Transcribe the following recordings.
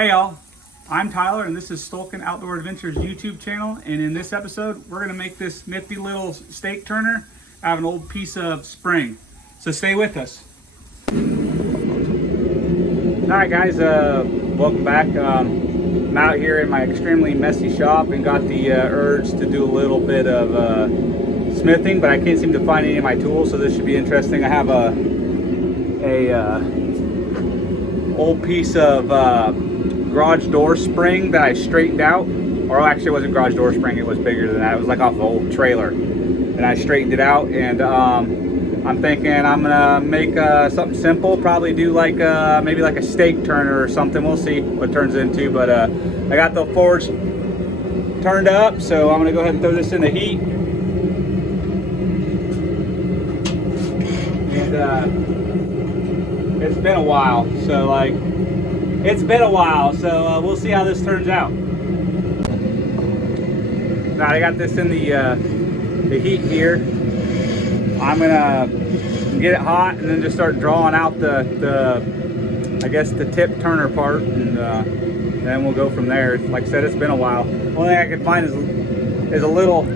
Hey y'all, I'm Tyler and this is Stolken Outdoor Adventures YouTube channel, and in this episode we're going to make this nifty little stake turner out of an old piece of spring. So stay with us. Alright guys, welcome back. I'm out here in my extremely messy shop and got the urge to do a little bit of smithing, but I can't seem to find any of my tools, so this should be interesting. I have a old piece of garage door spring that I straightened out, or actually it wasn't garage door spring, it was bigger than that. It was like off an old trailer, and I straightened it out, and I'm thinking I'm gonna make something simple, probably do like maybe like a stake turner or something. We'll see what it turns into, but I got the forge turned up, so I'm gonna go ahead and throw this in the heat. And it's been a while, so we'll see how this turns out. Now I got this in the heat here. I'm gonna get it hot and then just start drawing out the I guess the tip turner part, and then we'll go from there. Like I said, it's been a while. The only thing I can find is a little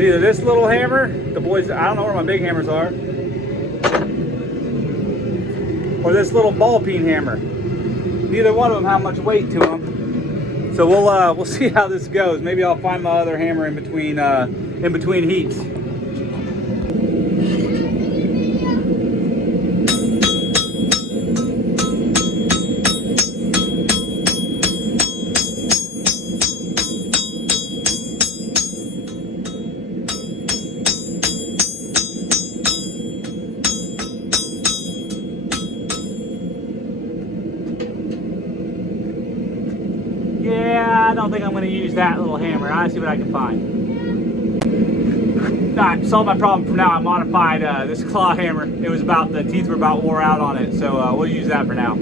either this little hammer, the boys, I don't know where my big hammers are, or this little ball peen hammer. Neither one of them have much weight to them, so we'll see how this goes. Maybe I'll find my other hammer in between heats. Yeah, I don't think I'm going to use that little hammer. I'll see what I can find. Alright, solved my problem for now. I modified this claw hammer. It was the teeth were about wore out on it, so we'll use that for now.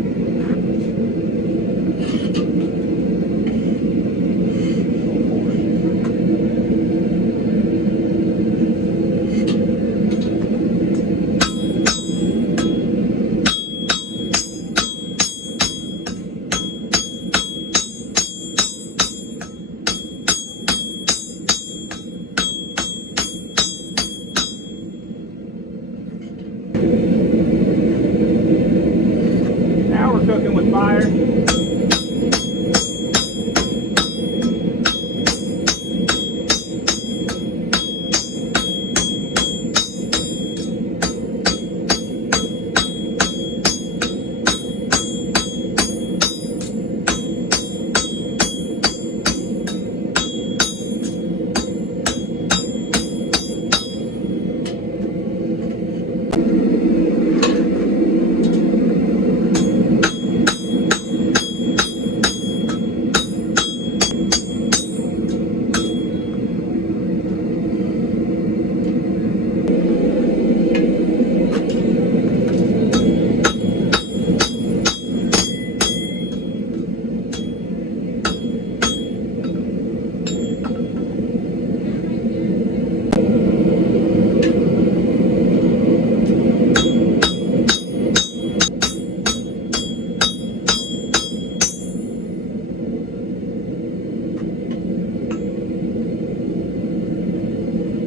Now we're cooking with fire.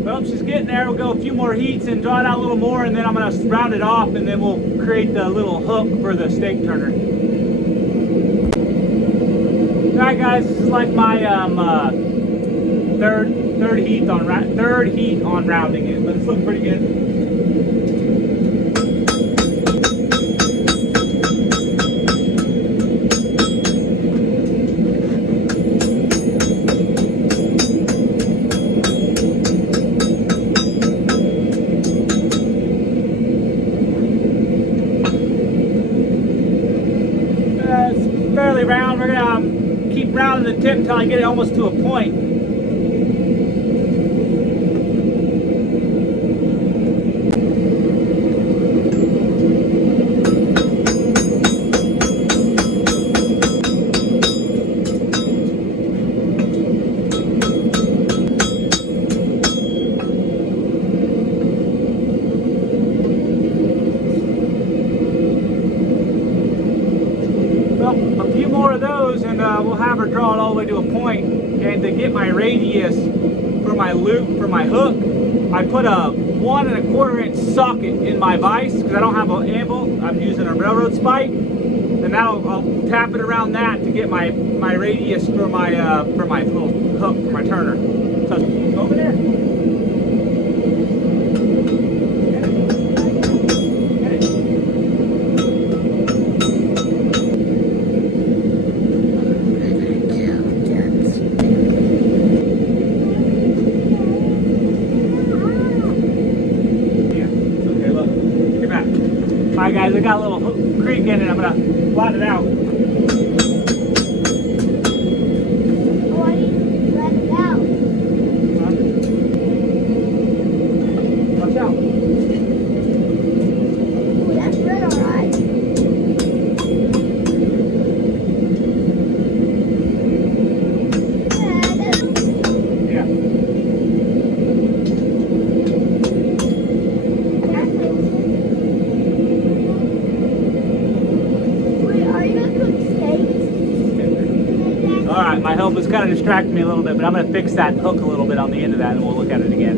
Well, she's getting there. We'll go a few more heats and draw it out a little more, and then I'm going to round it off, and then we'll create the little hook for the stake turner. Alright guys, this is like my third heat on rounding it, but it's looking pretty good. Fairly round. We're gonna keep rounding the tip until I get it almost to a point. a few more of those and we'll have her draw it all the way to a point. And to get my radius for my loop, for my hook, I put a 1 1/4 inch socket in my vise because I don't have an anvil. I'm using a railroad spike. And now I'll tap it around that to get my radius for my little hook for my turner. So over there. Alright guys, I got a little creek in it. I'm gonna flatten it out. Oh, I need to flatten it out. Watch out. Oh, that's good, alright. Yeah. Alright, my help is kind of distracting me a little bit, but I'm going to fix that hook a little bit on the end of that and we'll look at it again.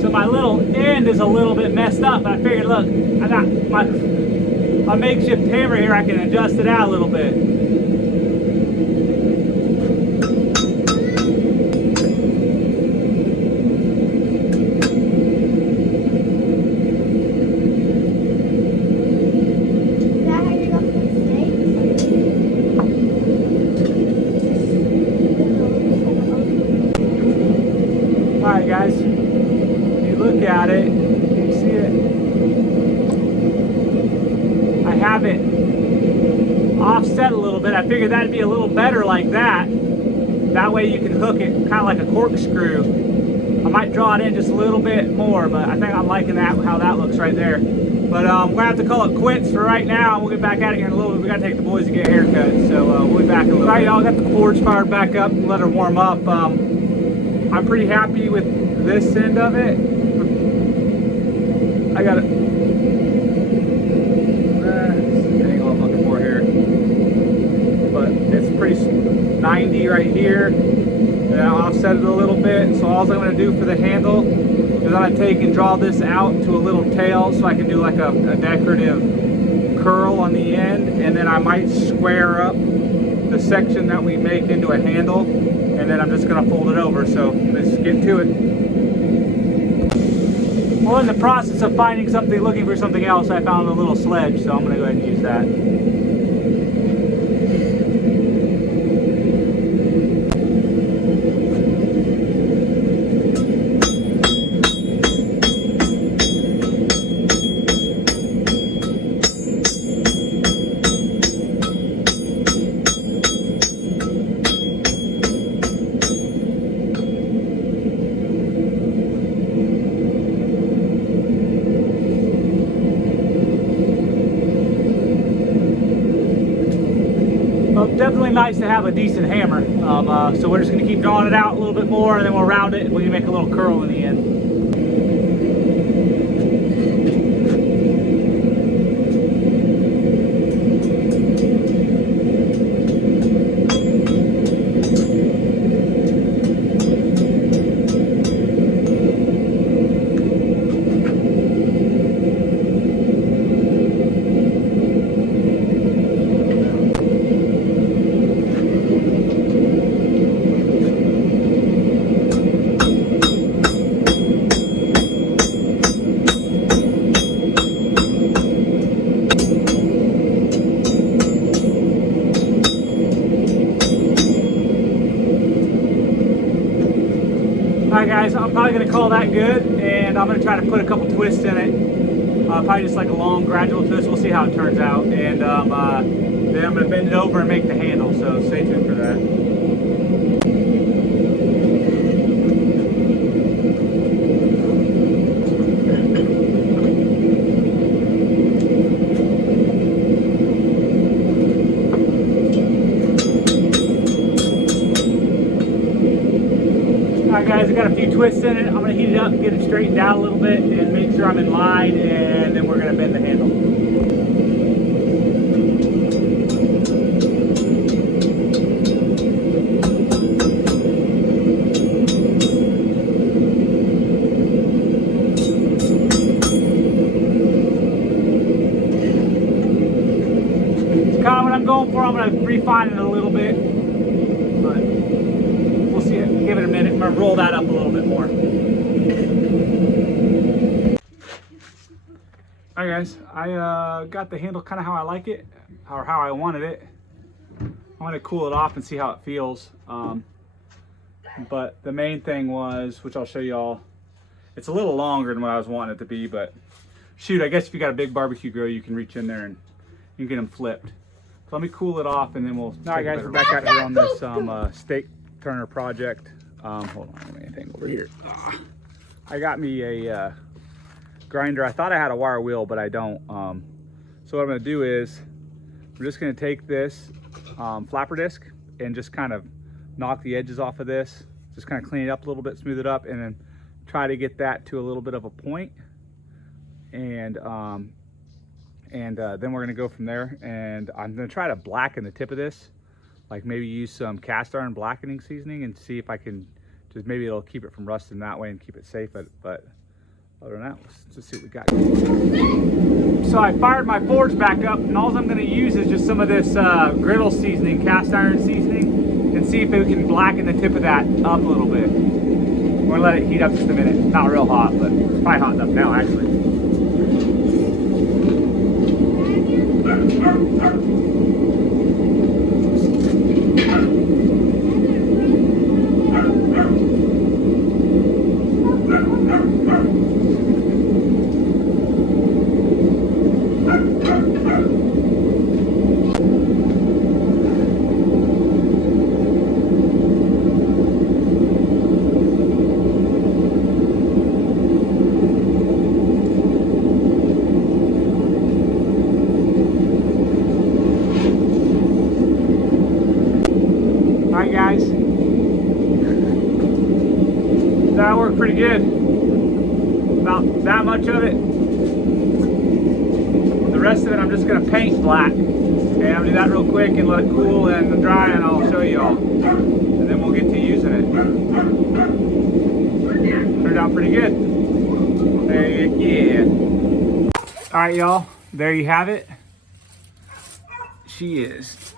So my little end is a little bit messed up, but I figured, look, I got my makeshift hammer here, I can adjust it out a little bit. Alright guys, when you look at it, you can see it. I have it offset a little bit. I figured that'd be a little better like that. That way you can hook it kind of like a corkscrew. I might draw it in just a little bit more, but I think I'm liking that, how that looks right there. But we're going to have to call it quits for right now. We'll get back at it here in a little bit. We got to take the boys to get a haircut, so we'll be back in a little bit. Alright y'all, got the forge fired back up and let her warm up. I'm pretty happy with this end of it. I got it. Dang, all I'm looking for here. But it's pretty 90 right here. And I'll offset it a little bit. So all I'm going to do for the handle is I'm going to take and draw this out to a little tail so I can do like a decorative curl on the end. And then I might square up the section that we make into a handle. And then I'm just going to fold it over, so let's get to it. Well, in the process of finding something, looking for something else, I found a little sledge, so I'm going to go ahead and use that. Definitely nice to have a decent hammer. So we're just going to keep drawing it out a little bit more and then we'll round it and we can make a little curl in the end. Alright guys, I'm probably going to call that good, and I'm going to try to put a couple twists in it. Probably just like a long gradual twist. We'll see how it turns out. And then I'm going to bend it over and make the handle, so stay tuned for that. Alright guys, I got a few twists in it. I'm going to heat it up and get it straightened out a little bit and make sure I'm in line, and then we're going to bend the handle. going for. I'm gonna refine it a little bit, but we'll see it. Give it a minute. I'm gonna roll that up a little bit more. All right, guys. I got the handle kind of how I like it, or how I wanted it. I want to cool it off and see how it feels. But the main thing was, which I'll show y'all, it's a little longer than what I was wanting it to be, but shoot, I guess if you got a big barbecue grill, you can reach in there and you can get them flipped. So let me cool it off and then we'll... All right, guys, we're back out here on this stake turner project. Hold on, let me anything over here. I got me a grinder. I thought I had a wire wheel, but I don't. So what I'm gonna do is, we're just gonna take this flapper disc and just kind of knock the edges off of this, just kind of clean it up a little bit, smooth it up, and then try to get that to a little bit of a point. And then we're gonna go from there. And I'm gonna try to blacken the tip of this, like maybe use some cast iron blackening seasoning and see if I can just, maybe it'll keep it from rusting that way and keep it safe. But other than that, let's just see what we got. So I fired my forge back up, and all I'm gonna use is just some of this griddle seasoning, cast iron seasoning, and see if we can blacken the tip of that up a little bit. We're gonna let it heat up just a minute. Not real hot, but it's probably hot enough now, actually. Alright guys, that worked pretty good. About that much of it. The rest of it I'm just going to paint black. And I'm going to do that real quick and let it cool and dry, and I'll show you all. And then we'll get to using it. Turned out pretty good. Heck yeah. Alright y'all, there you have it. She is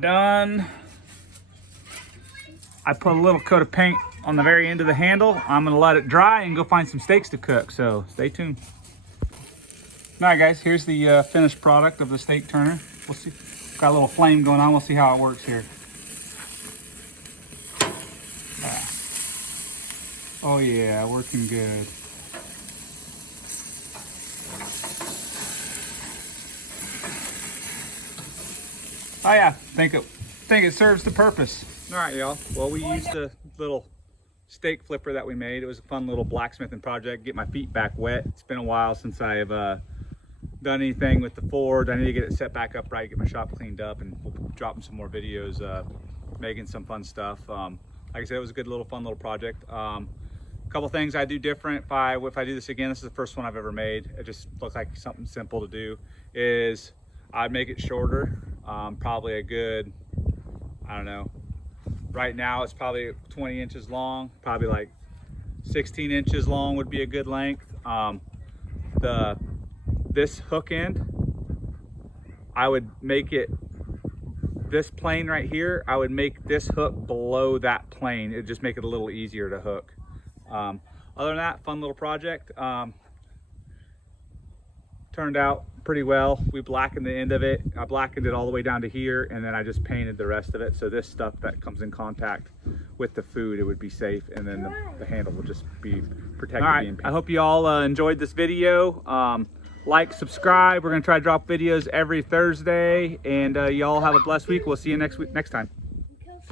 done. I put a little coat of paint on the very end of the handle. I'm gonna let it dry and go find some steaks to cook, so stay tuned. All right guys, here's the finished product of the stake turner. We'll see, got a little flame going on. We'll see how it works here. Oh yeah, working good. Oh yeah, think it serves the purpose. All right, y'all. Well, we used a little stake flipper that we made. It was a fun little blacksmithing project. Get my feet back wet. It's been a while since I've done anything with the forge. I need to get it set back up right, get my shop cleaned up, and we'll be dropping some more videos, making some fun stuff. Like I said, it was a good little fun little project. A couple things I do different. If I do this again, this is the first one I've ever made. It just looked like something simple to do. Is I'd make it shorter, probably a good, I don't know. Right now it's probably 20 inches long, probably like 16 inches long would be a good length. This hook end, I would make it, this plane right here, I would make this hook below that plane. It'd just make it a little easier to hook. Other than that, fun little project. Turned out pretty well. We blackened the end of it. I blackened it all the way down to here, and then I just painted the rest of it. So this stuff that comes in contact with the food, it would be safe, and then the handle will just be protected. All right, I hope you all enjoyed this video. Like, subscribe. We're gonna try to drop videos every Thursday, and y'all have a blessed week. We'll see you next time.